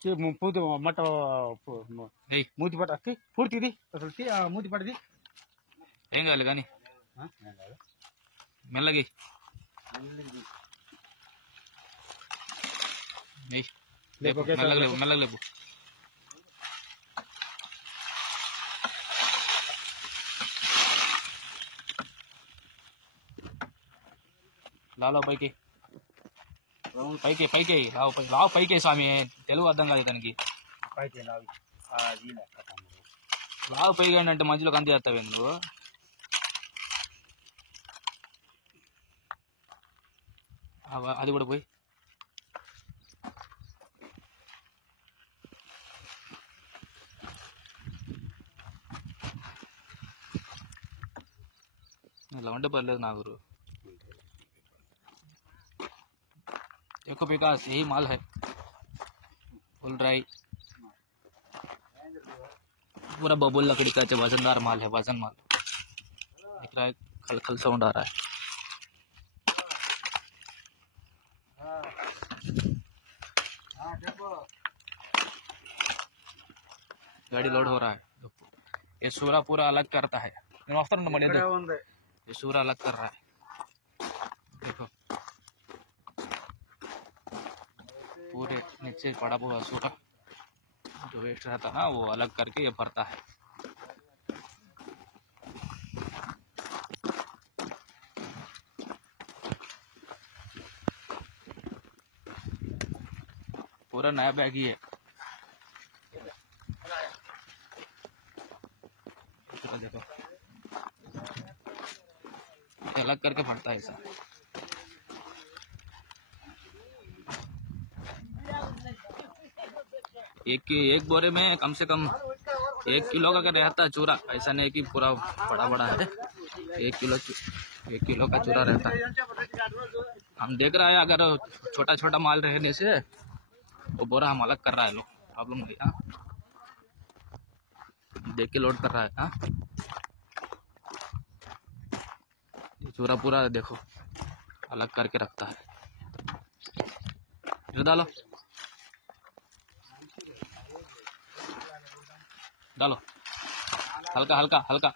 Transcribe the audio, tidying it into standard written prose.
పూర్తి మట్ట మూతి పట్ట అక్కి పూర్తిది అసలు మూతి పట్టది ఏం కావాలి కానీ మెల్లగి మెల్లగలేపు మెల్లగలేపు లాలో పైకి పైకి పైకి లావు పైకి లావు పైకి స్వామి తెలుగు అర్థం కాదు ఇతనికి లావు పైకి అంటే మధ్యలో కంది చేస్తావు నువ్వు అది కూడా పోయి ఇలా ఉంటే పర్లేదు నా గురు देखो विकास यही माल है फुल ड्राई पूरा बबुल लकड़ी का वजनदार माल है वजन माल दिख रहा है खल खल साउंड आ रहा है गाड़ी लोड हो रहा है ये सूरा पूरा अलग करता है ये सूरा अलग कर रहा है देखो पूरे नीचे पड़ा हुआ सूरा जो वेस्ट रहता ना वो अलग करके ये भरता है पूरा नया बैग ही है देखो अलग करके भरता है ऐसा एक बोरे में कम से कम 1 किलो का रहता है चूरा ऐसा नहीं कि पूरा बड़ा बड़ा है 1 किलो का चूरा रहता है हम देख रहे हैं अगर छोटा छोटा माल रहने से वो बोरा हम अलग कर रहा है लोग प्रॉब्लम नहीं है देख के लोड कर रहा है ये चूरा पूरा देखो अलग करके रखता है इधर डालो डालो हल्का हल्का हल्का